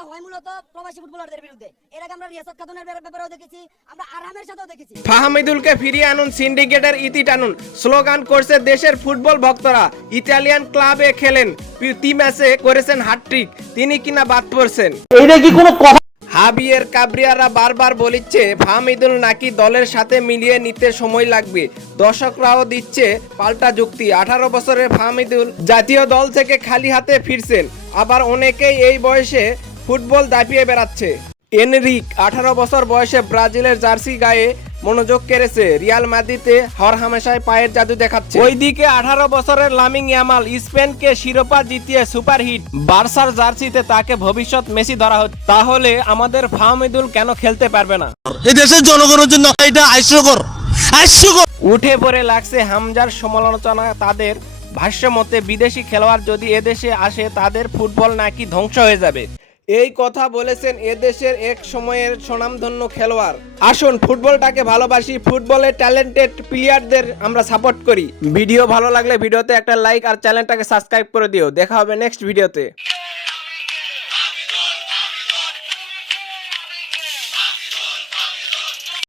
এটা হয় মূলত প্রবাসী ফুটবলারদের বিরুদ্ধে। এর আগে আমরা রিয়াসাত খাতুনের ব্যাপারেও দেখেছি, আমরা আরহামের সাথেও দেখেছি। ফাহমিদুলকে ফিরিয়ে আনুন, সিন্ডিকেটের ইতি টানুন স্লোগান করছে দেশের ফুটবল ভক্তরা। ইতালিয়ান ক্লাবে খেলেন, প্রতি ম্যাচে করেছেন হ্যাটট্রিক, তিনি কিনা বাদ পড়ছেন। এইটা কি কোনো কথা? হাবিয়ের কাবরিয়ারা বারবার বলিচ্ছে ফাহমিদুল নাকি দলের সাথে মিলিয়ে নিতে সময় লাগবে। দর্শকরাও দিচ্ছে পাল্টা যুক্তি। 18 বছরের ফাহমিদুল জাতীয় দল থেকে খালি হাতে ফিরছেন, আবার অনেকেই এই বয়সে ফুটবল দাপিয়ে বেড়াচ্ছে। এনরিক 18 বছর বয়সে ব্রাজিলের জার্সি গায়ে মনোযোগ কেড়েছে, রিয়াল মাদ্রিদে হরহামেশায় পায়ের জাদু দেখাচ্ছে। ওইদিকে 18 বছরের লামিন ইয়ামাল স্পেনকে শিরোপা জিতিয়ে সুপারহিট, বার্সার জার্সিতে তাকে ভবিষ্যৎ মেসি ধরা হচ্ছে। তাহলে আমাদের ফাহমিদুল কেন খেলতে পারবে না? এই দেশের জনগণের জন্য এটা হাস্যকর। উঠে পড়ে লাগছে হামজার সমালোচনা। তাদের ভাষ্য মতে বিদেশি খেলোয়াড় যদি এদেশে আসে তাদের ফুটবল নাকি ধ্বংস হয়ে যাবে। এই কথা বলেছেন এদেশের এক সময়ের স্বনামধন্য খেলোয়াড়। আসুন ফুটবলটাকে ভালোবাসি, ফুটবলের ট্যালেন্টেড প্লেয়ারদের আমরা সাপোর্ট করি। ভিডিও ভালো লাগলে ভিডিওতে একটা লাইক আর চ্যানেলটাকে সাবস্ক্রাইব করে দিও। দেখা হবে নেক্সট ভিডিওতে।